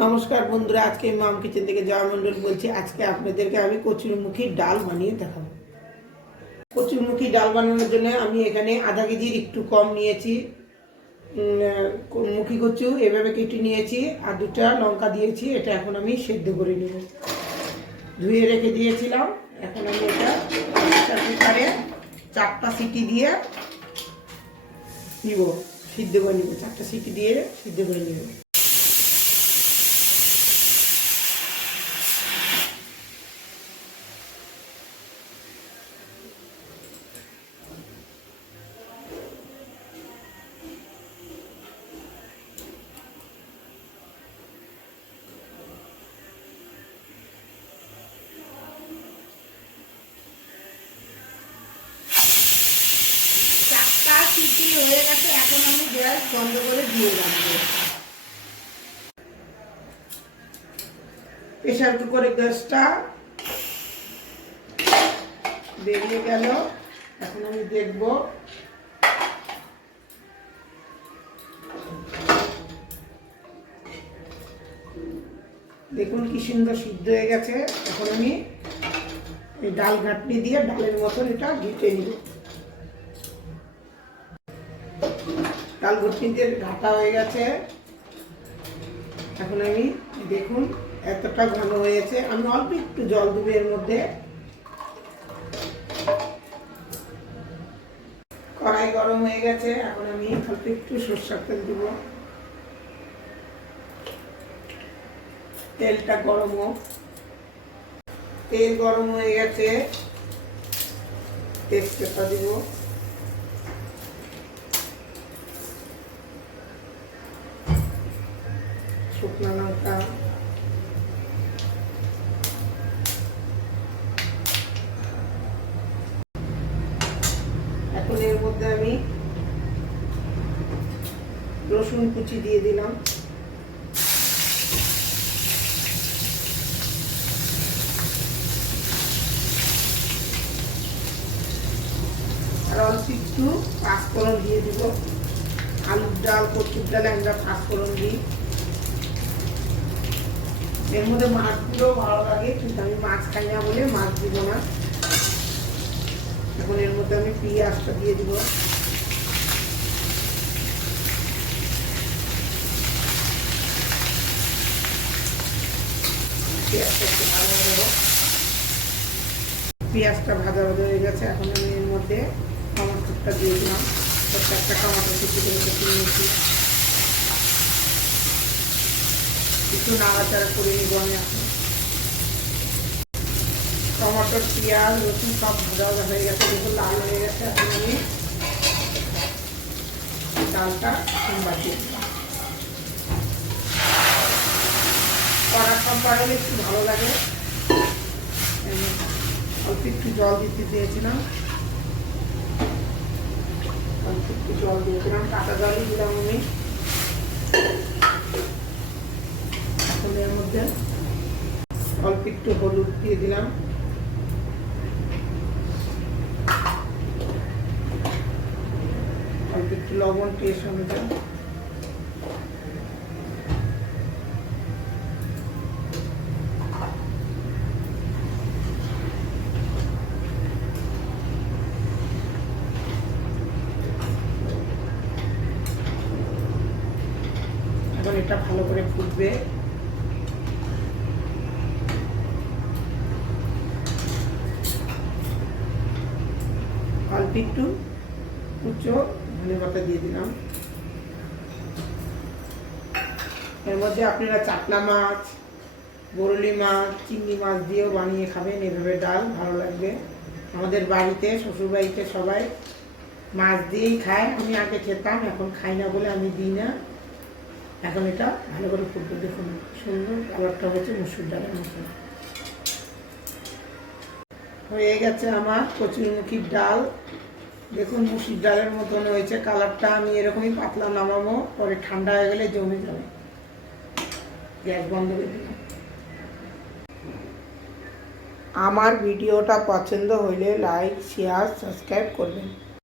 নমস্কার বন্ধুরা, আজকে মাম কিচেন থেকে জয়া মণ্ডল বলছি। আজকে আপনাদেরকে আমি কচুরমুখী ডাল বানিয়ে দেখাবো। কচুরমুখী ডাল বানানোর জন্য আমি এখানে আধা কেজির একটু কম নিয়েছি মুখী কচু, এভাবে কেটে নিয়েছি, আর দুটা লঙ্কা দিয়েছি। এটা এখন আমি সেদ্ধ করে নেব। ধুয়ে রেখে দিয়েছিলাম। এখন আমি এটা প্রেসার কুকারে 4টা সিটি দিয়ে নিব, সিদ্ধ করে নিব। 4টা সিটি দিয়ে সিদ্ধ করে নেব। সিটি হয়ে গেছে, এখন আমি গ্যাস বন্ধ করে দিয়ে রাখবো। প্রেসার কুকারে গ্যাসটা বেরিয়ে গেল। এখন আমি দেখব। দেখুন কি সুন্দর সিদ্ধ হয়ে গেছে। এখন আমি এই ডাল ঘাটনি দিয়ে ডালের মতন এটা ঘেটে নিব। ডাল ঘুটনিতে ঘাটা হয়ে গেছে। এখন আমি দেখুন এতটা ঘন হয়েছে। আমি অল্প একটু জল দেব এর মধ্যে। কড়াই গরম হয়ে গেছে। এখন আমি অল্প একটু সরষের তেল দেব। তেলটা গরম হোক। তেল গরম হয়ে গেছে। তেজপাতা দেব, শুকনো লঙ্কা, এখন এর মধ্যে আমি রসুন কুচি দিয়ে দিলাম। আর অল্প একটু পাঁচফোড়ন দিয়ে দিব। আলুর ডাল, কচুর ডালে আমরা পাঁচফোড়ন দিই। এর মধ্যে মাছগুলো ভালো লাগে, কিন্তু আমি মাছ খাই না বলে মাছ দিব না। এখন এর মধ্যে আমি পেঁয়াজটা দিয়ে দিব। পেঁয়াজটা ভাজা ভাজা হয়ে গেছে। এখন আমি এর মধ্যে টমাটোটা দিয়ে দিলাম। একটা টমাটো কুচি করে কেটে নিয়েছি। একটু নাড়াচাড়া করে নিব আমি। এখন টমাটোর, পেঁয়াজ, রসুন সব ভাজা ভাজা হয়ে গেছে, দেখুন লাল হয়ে গেছে। এখন আমি ডালটা বাটিয়ে দিলাম। কড়া সব বাড়ালে একটু ভালো লাগে। অল্প একটু জল দিতে দিয়েছিলাম। অল্প একটু জল দিয়েছিলাম, কাঁচা জলই দিলাম আমি। এখন এর মধ্যে অল্প একটু হলুদ দিয়ে দিলাম। অল্প একটু লবণ টেস্ট অনুযায়ী। এখন এটা ভালো করে ফুটবে। অল্প একটু কুচো ধনেপাতা দিয়ে দিলাম। এর মধ্যে আপনারা চাপলা মাছ, বরলি মাছ, চিংড়ি মাছ দিয়েও বানিয়ে খাবেন। এভাবে ডাল ভালো লাগবে। আমাদের বাড়িতে, শ্বশুর বাড়িতে সবাই মাছ দিয়েই খায়। আমি আগে খেতাম, এখন খাই না বলে আমি দিই না। এখন এটা ভালো করে ফুটবে। দেখুন সুন্দর কালারটা হচ্ছে মুসুর ডালের মতো হয়ে গেছে আমার কচুরমুখীর ডাল। দেখুন মুসুর ডালের মতন হয়েছে কালারটা। আমি এরকমই পাতলা নামাবো, পরে ঠান্ডা হয়ে গেলে জমে যাবে। গ্যাস বন্ধ করে দিলাম। আমার ভিডিওটা পছন্দ হলে লাইক, শেয়ার, সাবস্ক্রাইব করবেন।